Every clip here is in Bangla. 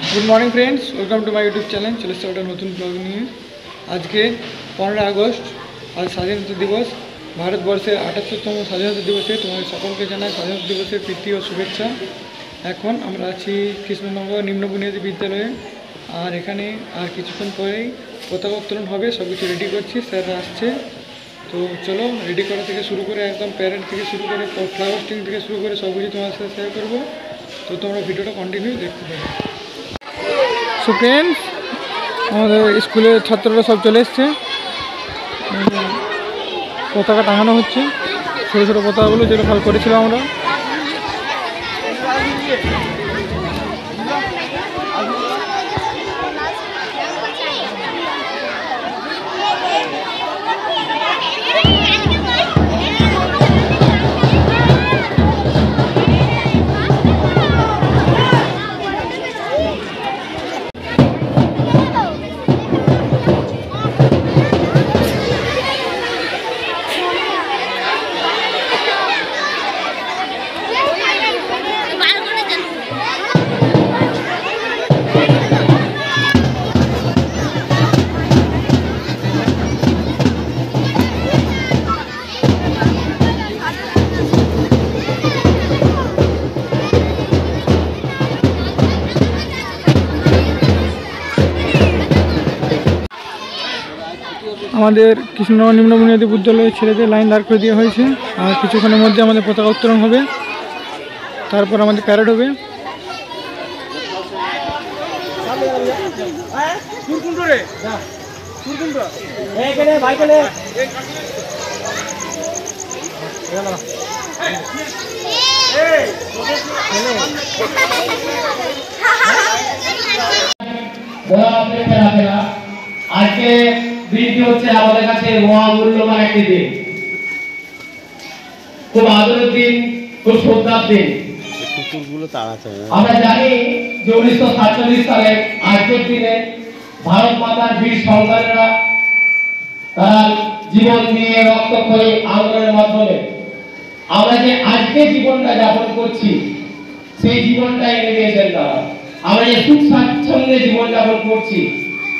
Good morning friends, welcome to my YouTube channel. चले एসেছে একটা নতুন ব্লগ নিয়ে। আজকে 15 আগস্ট, আজ স্বাধীনতা দিবস। ভারতবর্ষের ৭৮তম স্বাধীনতা দিবসে তোমাদের সকলকে জানাই স্বাধীনতা দিবসের প্রীতি ও শুভেচ্ছা। এখন আমরা আছি কৃষ্ণনগর নিম্ন বুনিয়াদী বিদ্যালয়ে। আর এখানে আর কিছুক্ষণ পরেই পতাকা উত্তোলন হবে। সব কিছু রেডি করছি, স্যাররা আসছে। তো চলো, রেডি করা থেকে শুরু করে একদম প্যারেড থেকে শুরু করে ফ্লাগ হোস্টিং থেকে শুরু করে সব কিছু তোমার সাথে শেয়ার করবো। তো তোমরা ভিডিওটা কন্টিনিউ দেখতে পারো। সো ফ্রেন্ডস, আমাদের স্কুলের ছাত্ররা সব চলে এসছে। পতাকা টাঙানো হচ্ছে, ছোটো ছোটো পতাকাগুলো যেটা ভালো করেছিলাম আমরা। আমাদের কৃষ্ণনগর নিম্ন বুনিয়াদী বিদ্যালয়ের ছেলেদের লাইন দাঁড় করে দেওয়া হয়েছে। আর কিছুক্ষণের মধ্যে আমাদের পতাকা উত্তোলন হবে, তারপর আমাদের প্যারেড হবে। আজকে দিনটি হচ্ছে আমাদের কাছে মহামূল্যবান একটি দিন, খুব আদরের দিন, খুব শ্রদ্ধার দিন। আমরা জানি যে 1947 সালে আজকের দিনে ভারত মাতার বীর সংগ্রামীরা তারা জীবন দিয়ে রক্তক্ষয়ী আন্দোলনের মাধ্যমে আমরা যে আজকে জীবনটা যাপন করছি সেই জীবনটা এনে দিয়েছেন তারা। আমরা যে সুখ স্বাচ্ছন্দ্যে জীবন যাপন করছি,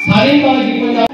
স্বাধীনভাবে জীবন যাপন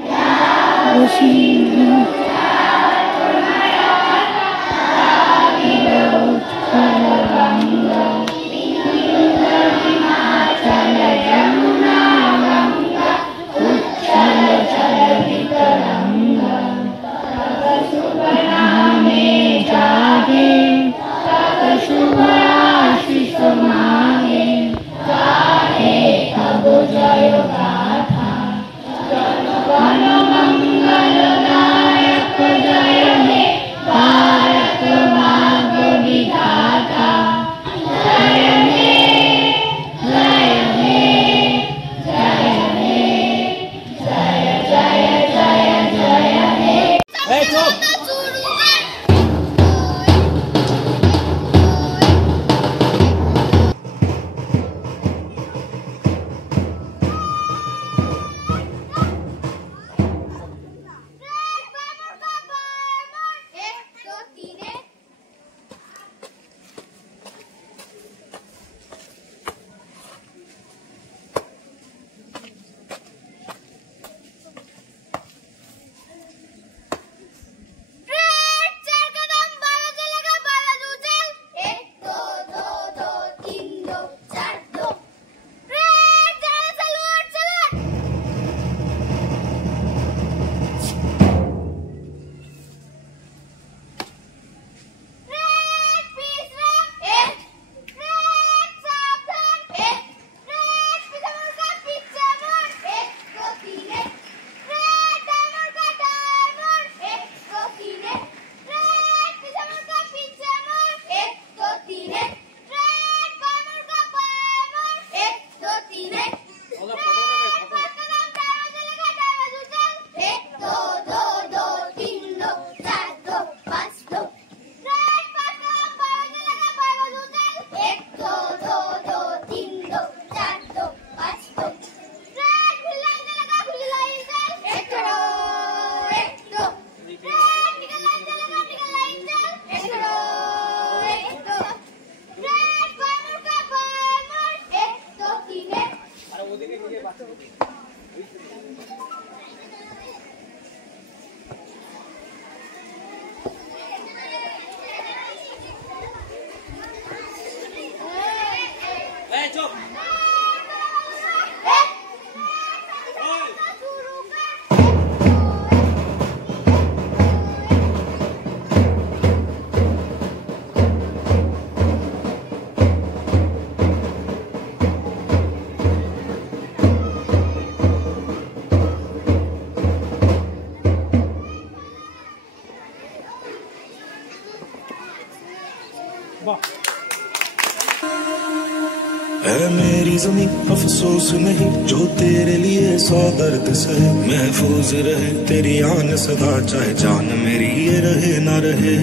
है मेरी ज़मीं अफसोस नहीं जो तेरे लिए 100 दर्द सहे, महफूज रहे तेरी आन सदा चाहे जान मेरी ये रहे ना रहे।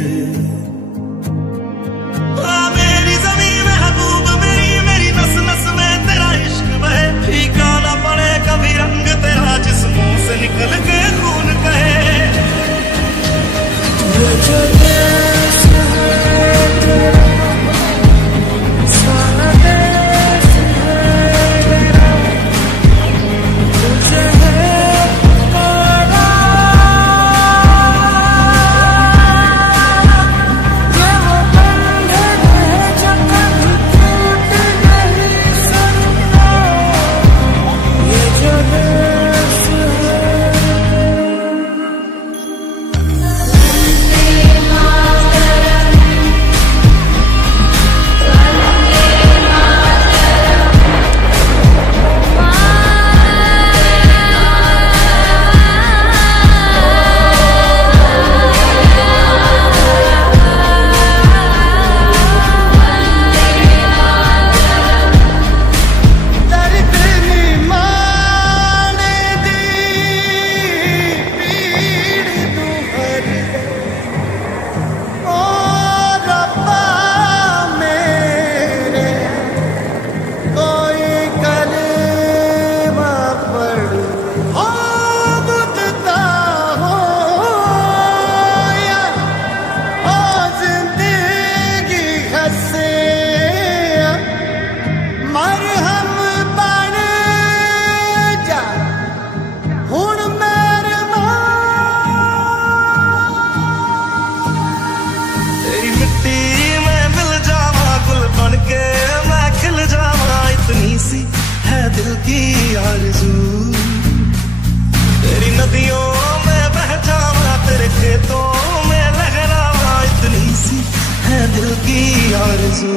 मेरी ज़मीं महबूब मेरी नस नस में तेरा इश्क बहे, फीका ना पड़े कभी रंग तेरा जिस्मों से निकल के खून कहे। दिल की आरज़ू तेरी नदियों में बह जावा, तेरे खेतों में लहरावा, इतनी सी है दिल की आरज़ू।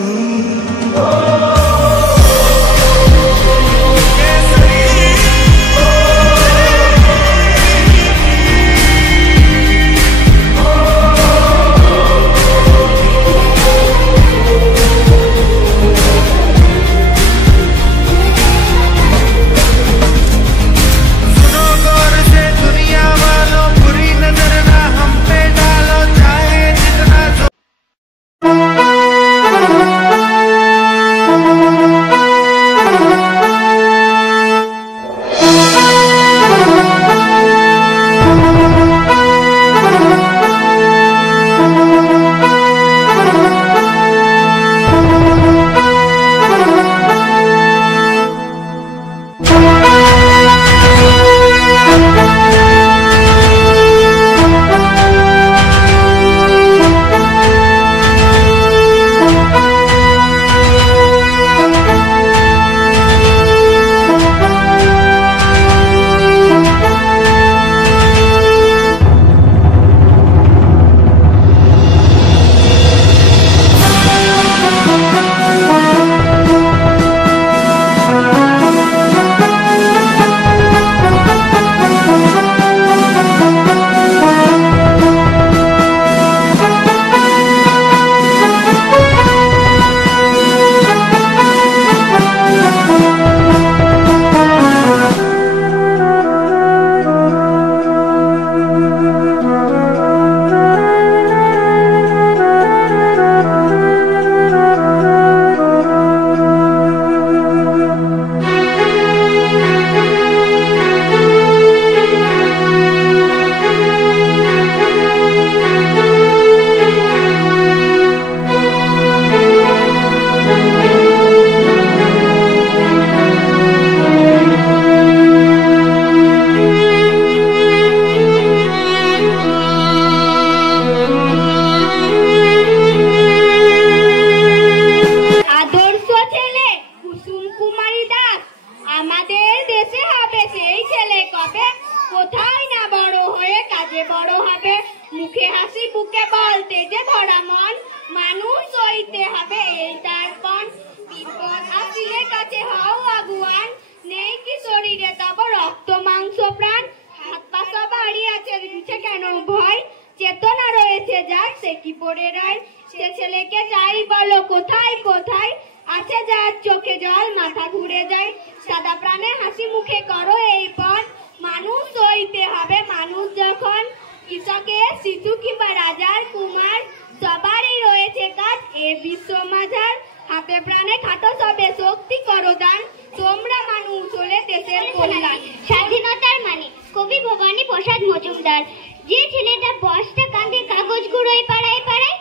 আমাদের দেশে হবে সেই ছেলে কবে, কোথায় না বড় হয়ে কাজে বড় হবে। মুখে হাসি বুকে বলতে যে ধরা মন, মানুষ হইতে হবে এই তার পণ। বিপদ আসিলে কাছে হও আগুয়ান, নেই কি শরীরে তব রক্ত মাংস প্রাণ। হাত পা সব বাড়ি আছে দিচ্ছে কেন ভয়, চেতনা রয়েছে যার সে কি পড়ে রয়। সে ছেলেকে যাই বলো কোথায় কোথায়, আছে যার চোখে জল মাথা ঘুরে যায়। সাদা প্রাণে হাসি মুখে করো এই পথ, মানুষ হইতে হবে মানুষ যখন। কৃষকের শিশু কিংবা রাজার কুমার, সবারই রয়েছে কাজ এ বিশ্ব মাঝার। হাতে প্রাণে খাটো সবে শক্তি করো দান, তোমরা মানুষ হলে দেশের কল্যাণ। স্বাধীনতার মানে কবি ভবানী প্রসাদ মজুমদার। যে ছেলেটা বস্তা কাঁধে কাগজ কুড়োয় পাড়ায় পাড়ায়,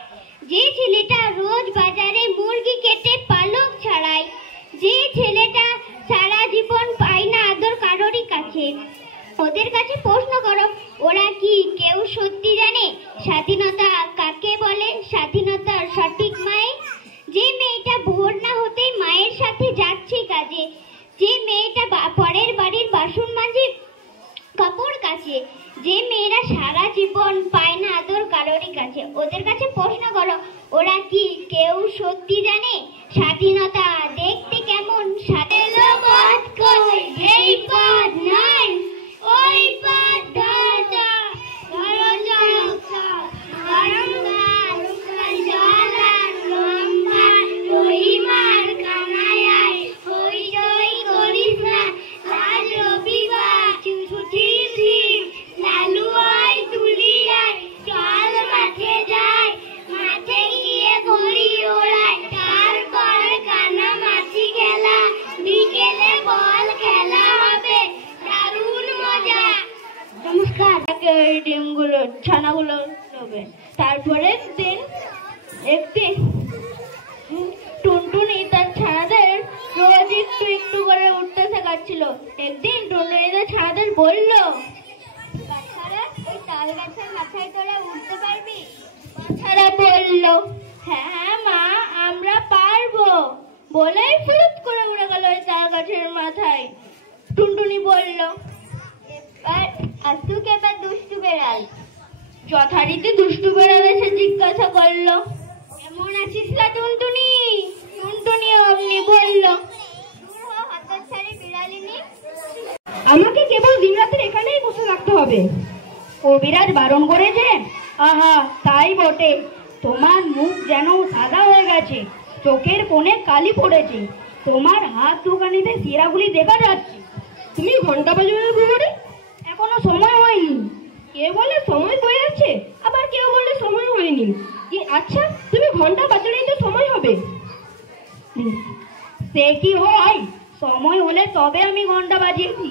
যে ছেলেটা রোজ বাজারে মুরগি কেটে পালক ছাড়ায়, যে ছেলেটা সারা জীবন পায় না আদর কারোরই কাছে, ওদের কাছে প্রশ্ন করো ওরা কি কেউ সত্যি জানে স্বাধীনতা কাকে বলে, স্বাধীনতার সঠিক মানে? যে মেয়েটা ভোর না হতেই মায়ের সাথে যাচ্ছে কাজে, যে মেয়েটা পরের বাড়ির বাসন মাজে কাপড় কাছে, যে মেয়েরা সারা জীবন পায় না আদর কারোরই কাছে, ওদের কাছে প্রশ্ন করো ওরা কি কেউ সত্যি জানে স্বাধীনতা দেখতে কেমন। এই পথ নাই ওই পথ ধরো রহিমার কানায় হই জয় করিস না, আজ রবিবার ছুটির দিন, লালু আয় তুলি আয় চল মাঠে যায়, মাঠে গিয়ে ঘড়ি ওড়ায়, তারপর কানামাছি খেলা, বিকেলে বল খেলা হবে দারুণ মজা। নমস্কার। ওই ডিমগুলো ছানাগুলো নেবে। তারপরে একদিন টুনটুনি তার ছানাদের রোজ একটু একটু করে উঠতে শেখাচ্ছিল। একদিন টুনটুনি তার ছানাদের বলল, বাচ্চারা ওই তাল গাছের মাথায় তোরা উঠতে পারবি? বাচ্চারা বলল, হ্যাঁ মা আমরা পারবো। বলেই ফুরুত করে উড়ে গেল ওই তাল গাছের মাথায়। টুনটুনি বলল, এবার আসুক এবার দুষ্টু বেড়াল। যথারীতি দুষ্টু বেড়াল এসে জিজ্ঞাসা করলো, কেমন আছিস না টুনটুনি? টুনটুনি অমনি বলল, দূর হ হতচ্ছাড়ি বিড়ালিনী। আমাকে কেবল দিন রাতের এখানেই বসে থাকতে হবে। কবিরাজ বারণ করেছে। আহা তাই বটে, তোমার মুখ যেন সাদা হয়ে গেছে, চোখের কোণে কালি পড়েছে, তোমার হাত দুখানিতে শিরাগুলি দেখা যাচ্ছে। তুমি ঘন্টা বাজাবে ঘুরে? এখনো সময় হয়নি। কে বলে সময় হয়ে যাচ্ছে, আবার কেউ বলে সময় হয়নি। আচ্ছা তুমি ঘন্টা বাজালেই তো সময় হবে। সে কি হয়, সময় হলে তবে আমি ঘন্টা বাজিয়েছি।